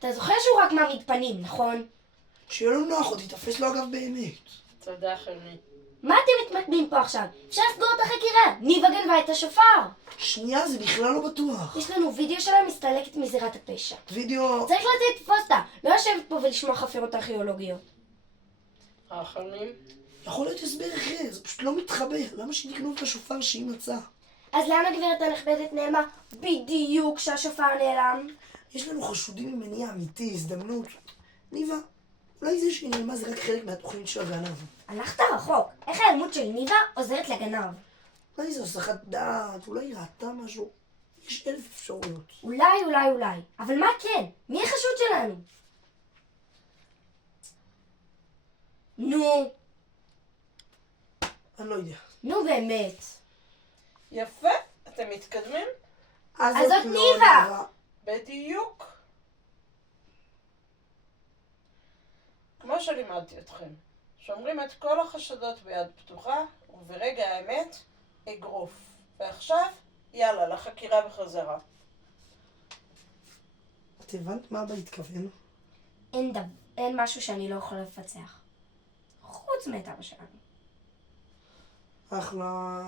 אתה זוכר שהוא רק מעמיד פנים, נכון? שיהיה לו נוח, עוד תתאפס לו אגב באמת. תודה חמי. מה אתם מתמקדים פה עכשיו? אפשר לסגור את החקירה. ניבה גנבה את השופר. שנייה, זה בכלל לא בטוח. יש לנו וידאו שלה מסתלקת מזירת הפשע. וידאו... צריך לתפוס אותה. לא לשבת פה ולשמוע חפירות ארכיאולוגיות. רחמים? יכול להיות הסבר אחר, זה פשוט לא מתחבר. למה שתגנוב את השופר שהיא מצאה? אז לאן הגברת הנכבדת נעלמה? בדיוק כשהשופר נעלם. יש לנו חשודים עם מניע אמיתי, הזדמנות. ניבה, אולי זה שהיא נעלמה זה רק חלק מהתוכנית של הגנב. הלכת רחוק. איך ההיעלמות של ניבה עוזרת לגנב? אולי זו הסחת דעת, אולי היא ראתה משהו. יש 1000 אפשרויות. אולי. אבל מה כן? מי החשוד שלנו? נו. אני לא יודע. נו באמת. יפה, אתם מתקדמים? אז זאת ניבה. בדיוק. כמו שלימדתי אתכם, שומרים את כל החשדות ביד פתוחה, וברגע האמת, אגרוף. ועכשיו, יאללה, לחקירה בחזרה. את הבנת מה אבא התכוון? אין משהו שאני לא יכולה לפצח. חוץ מאת אבא שלנו. אחלה...